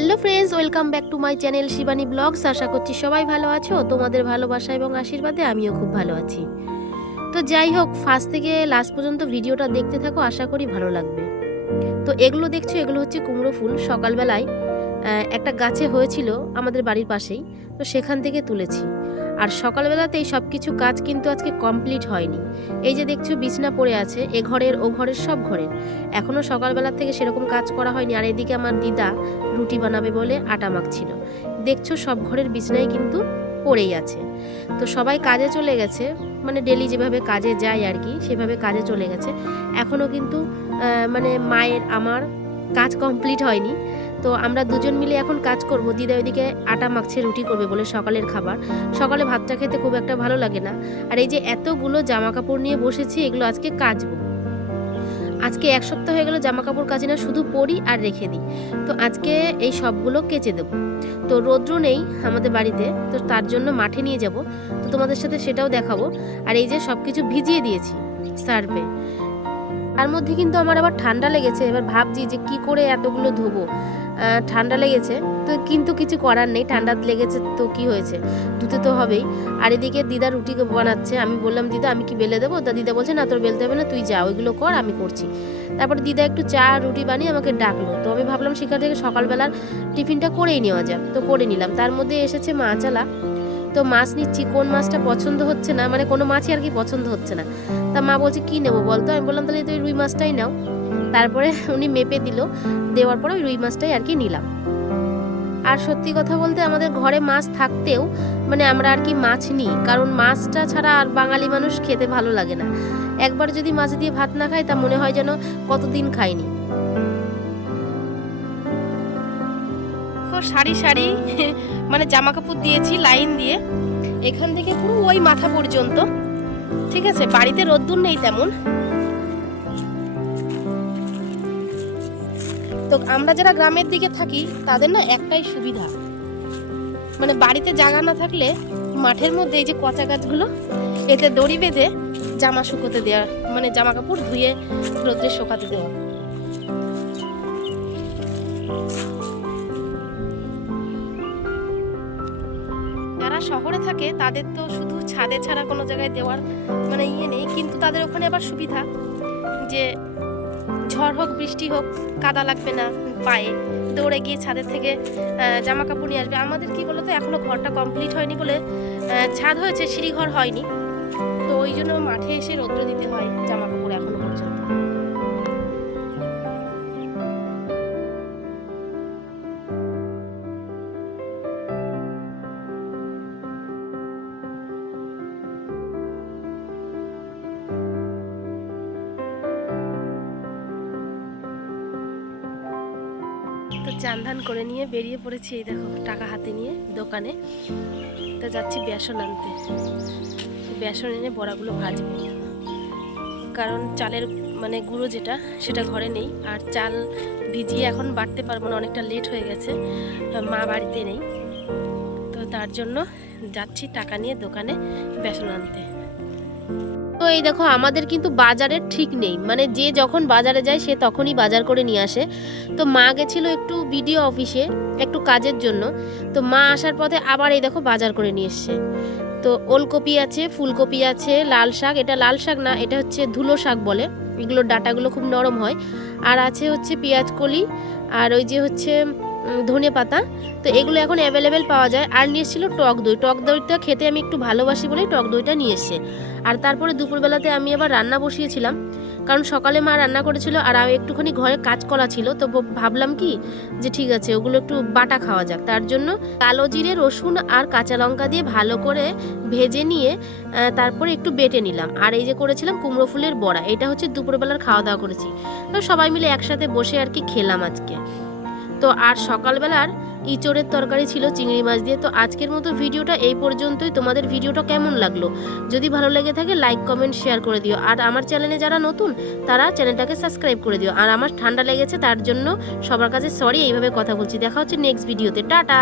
Hello friends, welcome back to my channel Shivani vlogs. আশা করছি সবাই ভালো আছো। তোমাদের ভালোবাসা এবং আশীর্বাদে আমিও খুব ভালো আছি। তো যাই হোক, ফার্স্ট থেকে লাস্ট পর্যন্ত ভিডিওটা দেখতে থাকো, আশা করি ভালো লাগবে। তো এগুলো দেখছো, এগুলো হচ্ছে কুমড়ো ফুল। সকালবেলায় একটা গাছে হয়েছিল আমাদের বাড়ির পাশেই, তো সেখান থেকে তুলেছি। আর সকালবেলাতেই সব কিছু কাজ কিন্তু আজকে কমপ্লিট হয়নি। এই যে দেখছো বিছনা পড়ে আছে, এ ঘরের ও ঘরের সব ঘরের, এখনও সকালবেলা থেকে সেরকম কাজ করা হয়নি। আর এদিকে আমার দিদা রুটি বানাবে বলে আটা মাখছিল। দেখছো সব ঘরের বিছনায় কিন্তু পড়েই আছে। তো সবাই কাজে চলে গেছে, মানে ডেলি যেভাবে কাজে যায় আর কি, সেভাবে কাজে চলে গেছে। এখনও কিন্তু মানে মায়ের আমার কাজ কমপ্লিট হয়নি। তো আমরা দুজন মিলে এখন কাজ করব। দিদা ওইদিকে আটা মাখছে রুটি করবে বলে সকালের খাবার। সকালে ভাতটা খেতে খুব একটা ভালো লাগে না। আর এই যে এতগুলো জামা কাপড় নিয়ে বসেছি, এগুলো আজকে কাচবো। আজকে এক সপ্তাহ হয়ে গেল জামা কাপড় কাচি না, শুধু পরি আর রেখে দিই। তো আজকে এই সবগুলো কেচে দেবো। তো রৌদ্র নেই আমাদের বাড়িতে, তো তার জন্য মাঠে নিয়ে যাব। তো তোমাদের সাথে সেটাও দেখাবো। আর এই যে সব কিছু ভিজিয়ে দিয়েছি সার্ফে। তার মধ্যে কিন্তু আমার আবার ঠান্ডা লেগেছে। এবার ভাবছি যে কি করে এতগুলো ধোবো। ঠান্ডা লেগেছে তো, কিন্তু কিছু করার নেই। ঠান্ডা লেগেছে তো কি হয়েছে, ধুতে তো হবেই। আর এদিকে দিদা রুটি বানাচ্ছে। আমি বললাম দিদা আমি কি বেলে দেবো? তা দিদা বলছে না, তোর বেলতে হবে না, তুই যা, ওইগুলো কর, আমি করছি। তারপরে দিদা একটু চা রুটি বানিয়ে আমাকে ডাকলো। তো আমি ভাবলাম সেখান থেকে সকালবেলার টিফিনটা করেই নেওয়া যাক। তো করে নিলাম। তার মধ্যে এসেছে মাছালা। তো মাছ নিচ্ছি, কোন মাছটা পছন্দ হচ্ছে না, মানে কোনো মাছই আর কি পছন্দ হচ্ছে না। তা মা বলছে কি নেবো বলতো? আমি বললাম তাহলে তুই রুই মাছটাই নাও। তারপরে উনি মেপে দিল, দেওয়ার পরে ওই রুই মাছটাই আর কি নিলাম। আর সত্যি কথা বলতে আমাদের ঘরে মাছ থাকতেও মানে আমরা আর কি মাছ নিই, কারণ মাছটা ছাড়া আর বাঙালি মানুষ খেতে ভালো লাগে না। একবার যদি মাছ দিয়ে ভাত না খাই, তা মনে হয় যেন কতদিন খাইনি। সারি সারি মানে জামা কাপড় দিয়েছি লাইন দিয়ে, এখান থেকে পুরো ওই মাথা পর্যন্ত। ঠিক আছে, বাড়িতে রোদ্দুর নেই তেমন। তো আমরা যারা গ্রামের দিকে থাকি তাদের না একটাই সুবিধা, মানে বাড়িতে জায়গা না থাকলে মাঠের মধ্যে এই যে কচা গাছগুলো, এতে দড়ি বেঁধে জামা শুকোতে দেওয়া, মানে জামা কাপড় ধুয়ে রোদ্রে শুকাতে দেওয়া। যারা শহরে থাকে তাদের তো শুধু ছাদে ছাড়া কোনো জায়গায় দেওয়ার মানে ইয়ে নেই, কিন্তু তাদের ওখানে আবার সুবিধা যে ঝড় হোক বৃষ্টি হোক কাদা লাগবে না পায়ে, দৌড়ে গিয়ে ছাদের থেকে জামা কাপড় নিয়ে আসবে। আমাদের কি বলতো, এখনো ঘরটা কমপ্লিট হয়নি বলে ছাদ হয়েছে, সিঁড়ি ঘর হয়নি। তো ওই জন্য মাঠে এসে রৌদ্র দিতে হয় জামা কাপড় এখনো পর্যন্ত। তো চান ধান করে নিয়ে বেরিয়ে পড়েছি, এই দেখো টাকা হাতে নিয়ে দোকানে। তো যাচ্ছি বেসন আনতে। বেসন এনে বড়াগুলো ভাজবো, কারণ চালের মানে গুঁড়ো যেটা সেটা ঘরে নেই। আর চাল ভিজিয়ে এখন বাটতে পারবো না, অনেকটা লেট হয়ে গেছে, মা বাড়িতে নেই। তো তার জন্য যাচ্ছি টাকা নিয়ে দোকানে বেসন আনতে। তো এই দেখো আমাদের কিন্তু বাজারের ঠিক নেই, মানে যে যখন বাজারে যায় সে তখনই বাজার করে নিয়ে আসে। তো মা গেছিল একটু বিডিও অফিসে একটু কাজের জন্য। তো মা আসার পথে আবার এই দেখো বাজার করে নিয়ে এসছে। তো ওলকপি আছে, ফুলকপি আছে, লাল শাক, এটা লাল শাক না, এটা হচ্ছে ধুলো শাক বলে, এগুলোর ডাঁটাগুলো খুব নরম হয়। আর আছে হচ্ছে পেঁয়াজ কলি, আর ওই যে হচ্ছে ধনে পাতা। তো এগুলো এখন অ্যাভেলেবেল পাওয়া যায়। আর নিয়ে এসেছিলো টক দই। টক দইটা খেতে আমি একটু ভালোবাসি বলেই টক দইটা নিয়ে এসছে। আর তারপরে দুপুরবেলাতে আমি আবার রান্না বসিয়েছিলাম, কারণ সকালে মা রান্না করেছিল আর একটুখানি ঘরে কাজ করা ছিল। তো ভাবলাম কি যে ঠিক আছে ওগুলো একটু বাটা খাওয়া যাক। তার জন্য কালো জিরে, রসুন আর কাঁচা লঙ্কা দিয়ে ভালো করে ভেজে নিয়ে তারপরে একটু বেটে নিলাম। আর এই যে করেছিলাম কুমড়ো ফুলের বড়া, এটা হচ্ছে দুপুরবেলার খাওয়া দাওয়া করেছি। তো সবাই মিলে একসাথে বসে আর কি খেলাম আজকে। তো আর সকালবেলার ইঁচড়ের তরকারি ছিল চিংড়ি মাছ দিয়ে। তো আজকের মতো ভিডিওটা এই পর্যন্তই। তোমাদের ভিডিওটা কেমন লাগলো? যদি ভালো লেগে থাকে লাইক কমেন্ট শেয়ার করে দিও। আর আমার চ্যানেলে যারা নতুন তারা চ্যানেলটাকে সাবস্ক্রাইব করে দিও। আর আমার ঠান্ডা লেগেছে তার জন্য সবার কাছে সরি এইভাবে কথা বলছি। দেখা হচ্ছে নেক্সট ভিডিওতে। টাটা।